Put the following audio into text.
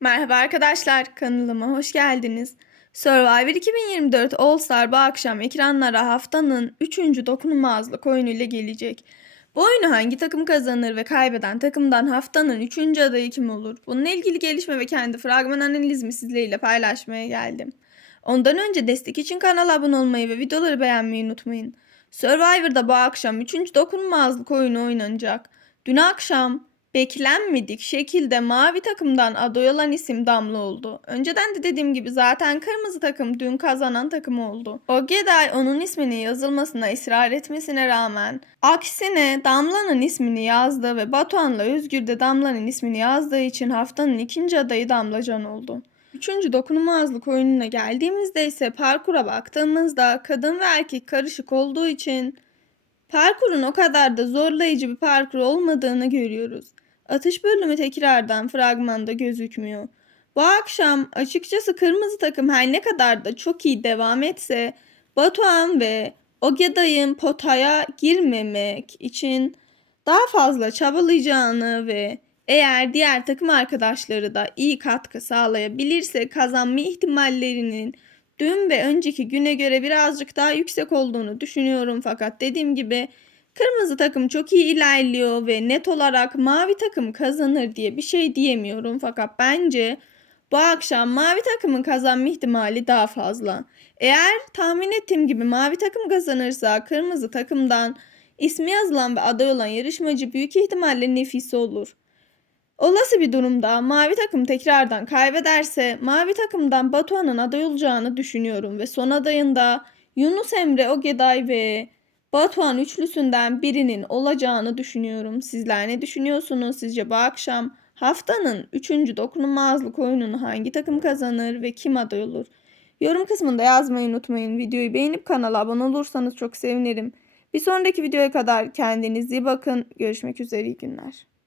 Merhaba arkadaşlar, kanalıma hoş geldiniz. Survivor 2024 All Star bu akşam ekranlara haftanın 3. dokunulmazlık oyunu ile gelecek. Bu oyunu hangi takım kazanır ve kaybeden takımdan haftanın 3. adayı kim olur? Bununla ilgili gelişme ve kendi fragman analizimi sizlerle paylaşmaya geldim. Ondan önce destek için kanala abone olmayı ve videoları beğenmeyi unutmayın. Survivor'da bu akşam 3. dokunulmazlık oyunu oynanacak. Dün akşam beklenmedik şekilde mavi takımdan aday olan isim Damla oldu. Önceden de dediğim gibi zaten kırmızı takım dün kazanan takım oldu. Ogeday onun isminin yazılmasına ısrar etmesine rağmen aksine Damla'nın ismini yazdı ve Batuhan'la Özgür de Damla'nın ismini yazdığı için haftanın ikinci adayı Damlacan oldu. Üçüncü dokunulmazlık oyununa geldiğimizde ise parkura baktığımızda kadın ve erkek karışık olduğu için Parkurun o kadar da zorlayıcı bir parkur olmadığını görüyoruz. Atış bölümü tekrardan fragmanda gözükmüyor. Bu akşam açıkçası kırmızı takım her ne kadar da çok iyi devam etse Batuhan ve Ogeday'ın potaya girmemek için daha fazla çabalayacağını ve eğer diğer takım arkadaşları da iyi katkı sağlayabilirse kazanma ihtimallerinin dün ve önceki güne göre birazcık daha yüksek olduğunu düşünüyorum fakat dediğim gibi kırmızı takım çok iyi ilerliyor ve net olarak mavi takım kazanır diye bir şey diyemiyorum fakat bence bu akşam mavi takımın kazanma ihtimali daha fazla. Eğer tahmin ettiğim gibi mavi takım kazanırsa kırmızı takımdan ismi yazılan ve aday olan yarışmacı büyük ihtimalle nefis olur. Olası bir durumda mavi takım tekrardan kaybederse mavi takımdan Batuhan'ın aday olacağını düşünüyorum ve son adayında Yunus Emre Ogeday ve Batuhan üçlüsünden birinin olacağını düşünüyorum. Sizler ne düşünüyorsunuz? Sizce bu akşam haftanın 3. dokunulmazlık oyununu hangi takım kazanır ve kim aday olur? Yorum kısmında yazmayı unutmayın. Videoyu beğenip kanala abone olursanız çok sevinirim. Bir sonraki videoya kadar kendinize iyi bakın. Görüşmek üzere iyi günler.